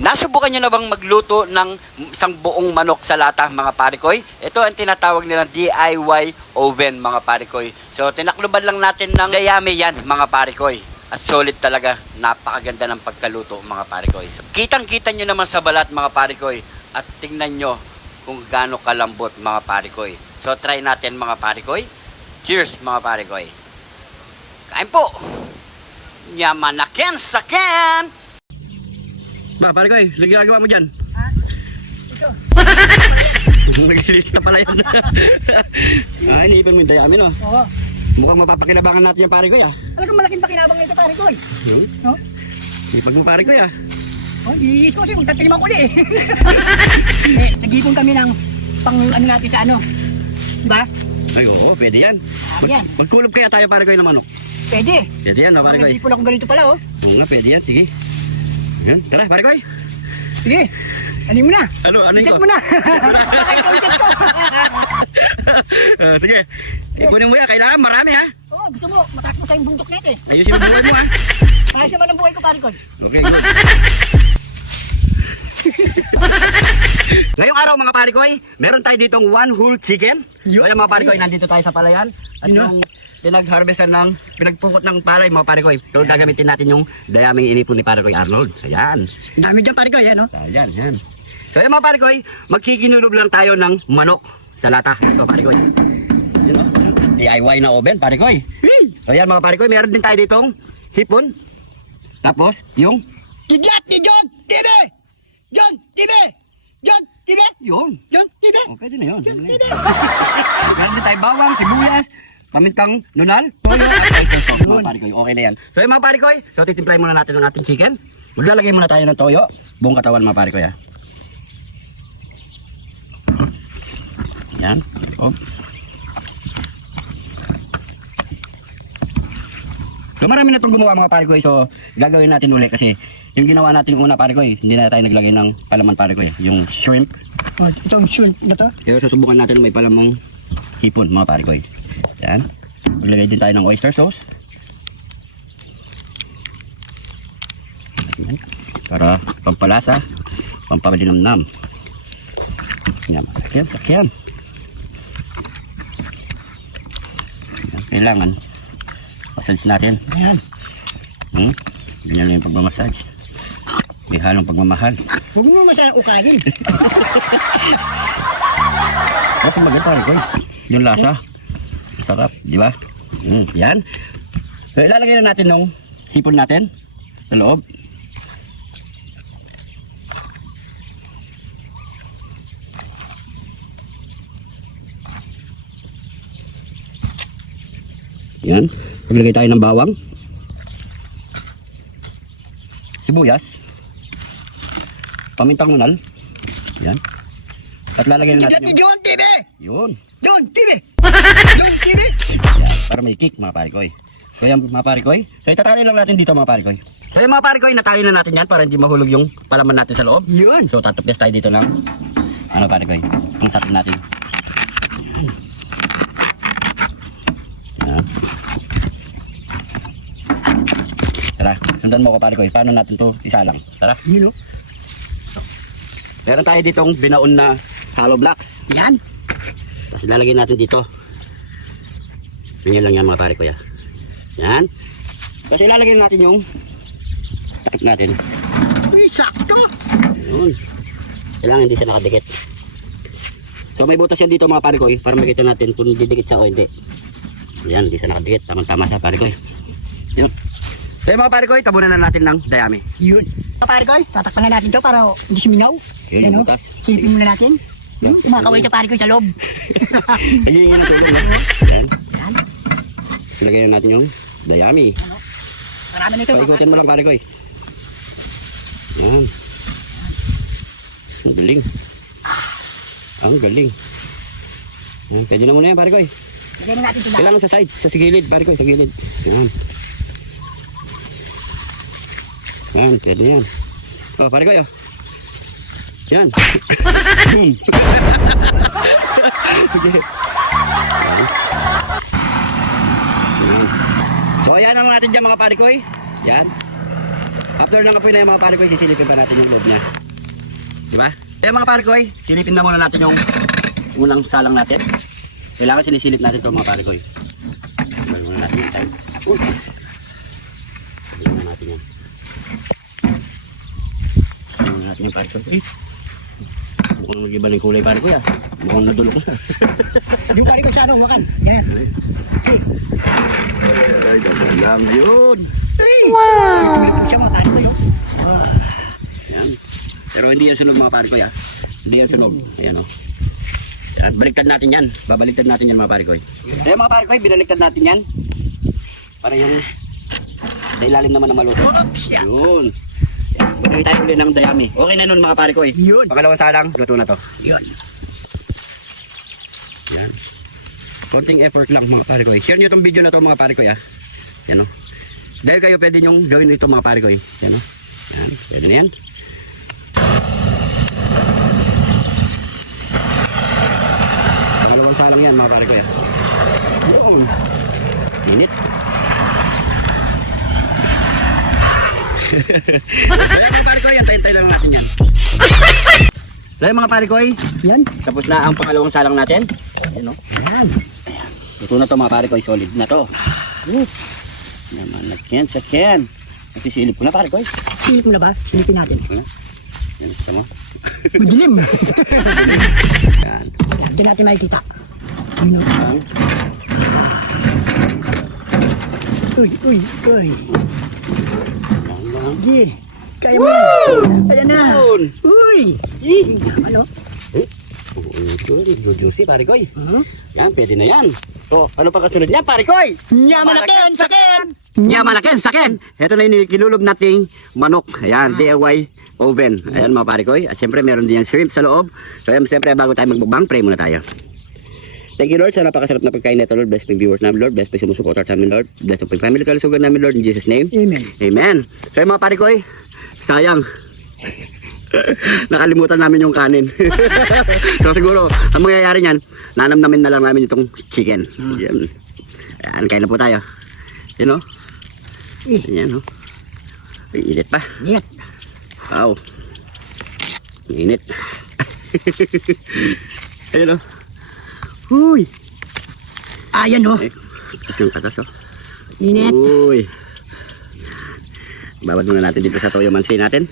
Nasubukan nyo na bang magluto ng isang buong manok sa lata, mga parikoy? Ito ang tinatawag nilang DIY oven, mga parikoy. So, tinakluban lang natin ng dayami yan, mga parikoy. At solid talaga, napakaganda ng pagkaluto, mga parikoy. So, kitang-kita nyo naman sa balat, mga parikoy. At tingnan nyo kung gaano kalambot, mga parikoy. So, try natin, mga parikoy. Cheers, mga parikoy. Kain po! Yaman na ken sa ken! Ba, pare ko eh, ano ginagawa mo dyan? Ha? Ito. Naglilis na pala yun. Iniipin mo yung dayami, no? Oo. Mukhang mapapakinabangan natin yung pare ko, ah. Talagang malaking pakinabang ito, pare ko eh. No? Ipag mo pare ko, ah. Oh, iis ko kasi magtatilim ako ulit eh. Nag-ipon kami ng pang ano natin sa ano. Diba? Ay, oo, pwede yan. Yan. Magkulog kaya tayo pare ko ng manok. Pwede. Pwede yan, no, pare ko. Nag-ipon ako ganito pala, oh. Oo nga, pwede yan, sige. Tara, pare ko. Sige. Ano mo na? Ano Check mo na. Baka ikaw check ko. Sige, ipunin mo yan, kailangan marami, ha? Oo, gusto mo, matakbo sa yung bundok natin. Ayusin mo buhay mo, ha? Ayos naman ang buhay ko, pare ko. Okay, good. Ngayong araw mga parikoy, meron tayo ditong one whole chicken. Kaya mga parikoy, nandito tayo sa palayan. At yung pinag-harvestan ng, pinagpukot ng palay mga parikoy. So gagamitin natin yung dayaming inipon ni parikoy Arnold. So yan. Dami dyan, pare ko, yan, oh. Yan. So yan mga parikoy, magkikinulob lang tayo ng manok sa lata. Ito parikoy. Yan o. DIY na oven parikoy. So yan mga parikoy, meron din tayo ditong hipon. Tapos yung Kidlat ni John TV! John TV! John TV! yun. John TV! Oh, pwede na yun. Meron din tayo bawang, sibuyas, pamintang nunal, toyo, at oyster sauce mga parikoy. Okay na yan. So yung mga parikoy, so titimplahin muna natin ang ating chicken. Maglalagay muna tayo ng toyo. Buong katawan mga parikoy, ha. Yan. Oh. So marami na itong gumawa mga parikoy. So gagawin natin ulit kasi yung ginawa natin una parikoy, hindi na tayo naglagay ng palaman parikoy. Yung shrimp. Oh, itong shrimp na to. Pero susubukan natin may palamang hipon mga parikoy. Yan. Maglagay din tayo ng oyster sauce. Yan. Para pampalasa, pampalinamnam. Yan. Sakyan. Yan. Kailangan massage natin. Ayan. Ganyan lang yung pagmamassage. May halong pagmamahal. Huwag mo masyadong ukayin. Bakit maganda parikoy? Yung lasa. Sarap, di ba? Yan. So ilalagay na natin nung hipon natin sa loob. Yan. Maglagay tayo ng bawang. Sibuyas. Pamintang nunal. Yan. At lalagay na natin Kidlat ni John TV! Yun. John TV! John TV! Para may kick mga parikoy. So yan mga parikoy. So itatali lang natin dito mga parikoy. So yung mga parikoy, natali na natin yan para hindi mahulog yung palaman natin sa loob. Yun. So tatapos tayo dito ng ano parikoy. Ang tatapos natin. Yan. Tara, sundan mo ko parikoy. Paano natin to isalang? Tara. Yun, oh. Meron tayo ditong binaon na hollow block. Yan. Tapos ilalagay natin dito. Ganyan lang yan mga pare ko ya. Yan. Tapos ilalagay natin yung takip natin. Uy, sakto! Yun. Kailangan hindi siya nakadikit. So may butas yan dito mga pare ko para makita natin kung didikit siya o hindi. Yan, hindi siya nakadikit. Tama-tama siya pare ko. Yan. So yung mga pare ko, tabunan na natin ng dayami. Yun. Pare ko, tatakpan na natin to para hindi suminaw. Okay, yung Yan, oh. butas. Silipin muna natin. Kumakaway sa pare ko sa loob. Ayun yung tulong. Yan. Yan. Ilagay na natin yung dayami. Marami na ito. Paikutin mo lang pare ko. Yan. Ang galing. Ang galing. Yan. Pwede na muna yan pare ko. Lagyan na natin ito. Kailangan sa side, sa gilid pare ko, sa gilid. Yan. Yan, pwede yan. Oh, pare ko yun. Yan. Boom. Sige. Yan. So, ayan ang natin dyan mga pare ko. Yan. After ng apoy na yung mga parikoy, sisilipin pa natin yung loob niya. Di ba? Kaya mga parikoy, silipin na muna natin yung unang salang natin. Kailangan sinisilip natin ito mga parikoy. Balik muna natin yung time. Balik muna natin yan. Balik muna natin yung parikoy. Mukhang mag-iba ng kulay parikoy ah. Mukhang nadulok na. Yung pare ko sa ano, wakan. Yan. Ay, gagawin na yun. Siya mga pare ko yun. Yan. Pero hindi yan sunog mga parikoy ah. Hindi yan sunog. Ayan o. At baliktad natin yan. Babaliktad natin yan mga parikoy. Kaya mga parikoy, binaliktad natin yan. Para yung sa ilalim naman na maluto. Yun. Balik tayo ulit ng dayami. Okay na nun mga parikoy. Yun. Pangalawang salang, luto na to. Yun. Yan. Konting effort lang mga parikoy. Share nyo itong video na to mga parikoy ah. Yan o. Dahil kayo pwede nyong gawin ito mga parikoy. Yan o. Yan. Pwede na yan. Pangalawang salang yan mga parikoy ah. Yun. Init. Kaya mga parikoy, antayin-tayin lang natin yan. Kaya mga parikoy, Yan. tapos na ang pangalawang salang natin. Ayan o. Yan. Ito na to mga parikoy, solid na to. Naman, nagken sa ken. Nasisilip ko na parikoy. Silip mo na ba? Silipin natin. Ano? Yan, gusto mo? Madilim. Yan. Hindi natin makikita. Ano? Yan. Uy, uy, uy. Yan lang. Sige. Kaya mo. Ayan na. Yun. Uy. Ano? Ito, juicy parikoy. Hmm? Yan, pwede na yan. So, ano pa kasunod niya parikoy? Yaman na ken, saken. Yaman na ken, saken. Ito na yung kinulog nating manok. Ayan, DIY oven. Ayan mga parikoy. At syempre meron din yung shrimp sa loob. So ayan, syempre bago tayo magbubang, pray muna tayo. Thank you Lord sa napakasarap na pagkain nito Lord. Bless my viewers namin Lord. Bless pa sumusuportar sa amin Lord. Bless po yung family kalusugan namin Lord. In Jesus name. Amen. Amen. So mga parikoy, sayang. Nakalimutan namin yung kanin. So siguro, ang mangyayari niyan, nanamnamin na lang namin itong chicken. Yan. Ayan, kain na po tayo. Yan o. Yan o. Ay, init pa. Init. Wow. Init. Ayan o. Uy. Ayan o. Katas yung katas o. Init. Uy. Babad muna natin dito sa toyo mansi natin.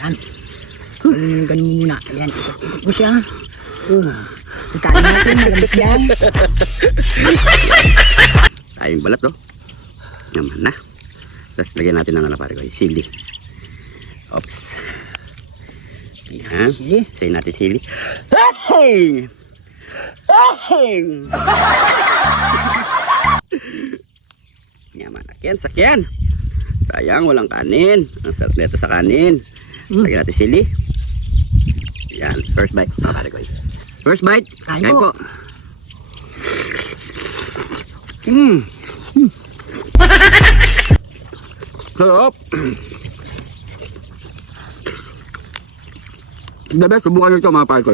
Yan. Ganun mo muna. Ayan. Ikot mo siya. Ikain natin. Malamit yan. Ayong balat o. Naman na. Tapos lagyan natin ng pare ko. Sili. Oops. Yan. Sili. Sayin natin sili. Hey! Hey! Yaman na. Sakyan. Sayang, walang kanin. Ang sarap nito sa kanin. Lagyan natin sili. Yan. First bite. Pare ko. First bite. Kain Kain po. po. Sarap. The best, subukan nyo ito mga pare ko.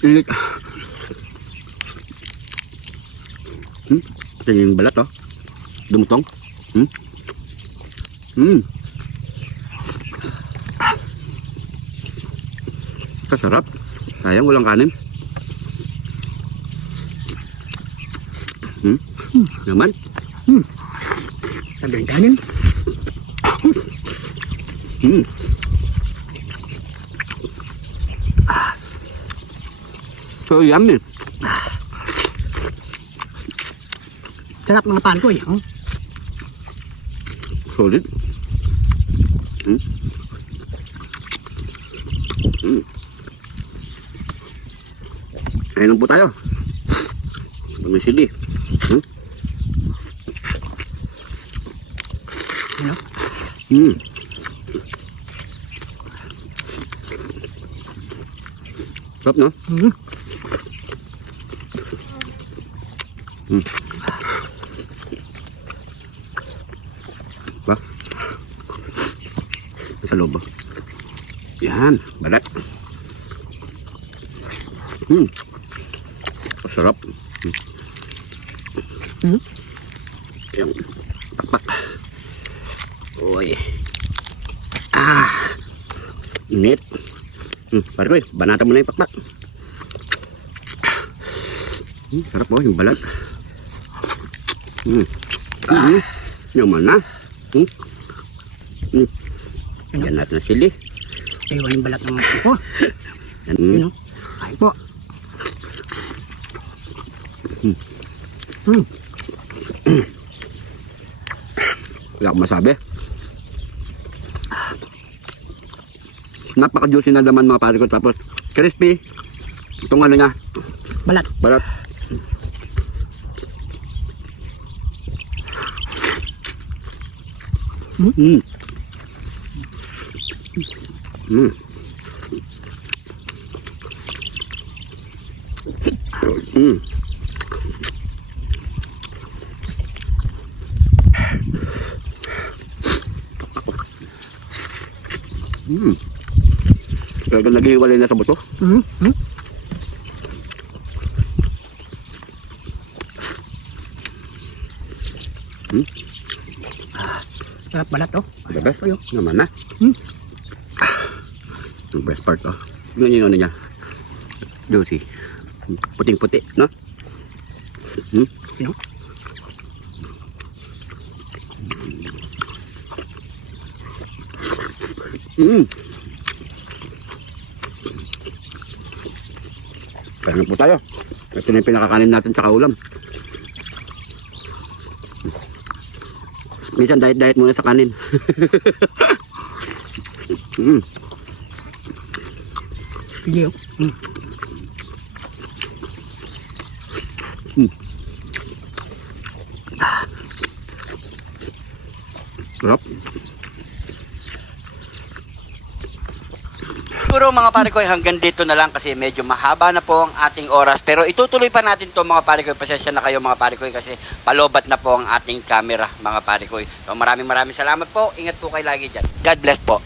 Init. Ito yung balat oh. Dumutong. Kasarap. Sayang walang kanin. Naman. Sabi ng kanin. So yummy. Sarap mga pan ko eh. Oh. Solid. Ayun lang po tayo. May sili. Sarap no? Ba? Sa loob ba? Yan, balat. Sarap. Hmm? Yung pakpak. Uy. Ah. Init. Pare ko banata mo na yung pakpak. Sarap po yung balat. Yung mana. Yan natin na sili. Ay, walang balat ng mga po. Yan. Yun o. Ay po. Wala akong masabi. Napaka-juicy na naman mga pare ko. Tapos crispy. Itong ano niya. Balat. Balat. Mm. Mm. Mm. Mm. Talagang naghiwalay na sa buto. Sarap balat oh. The best Ayo. naman na. The best part oh. Yun yung ano niya. Juicy. Puting-puti, no? Yun. Kaya po tayo. Ito na yung pinakakanin natin sa kaulam. Minsan diet muna sa kanin. Sige oh. Sarap. Siguro mga pare ko hanggang dito na lang kasi medyo mahaba na po ang ating oras. Pero itutuloy pa natin to mga pare ko. Pasensya na kayo mga pare ko kasi palobat na po ang ating camera mga pare ko. So maraming salamat po. Ingat po kayo lagi dyan. God bless po.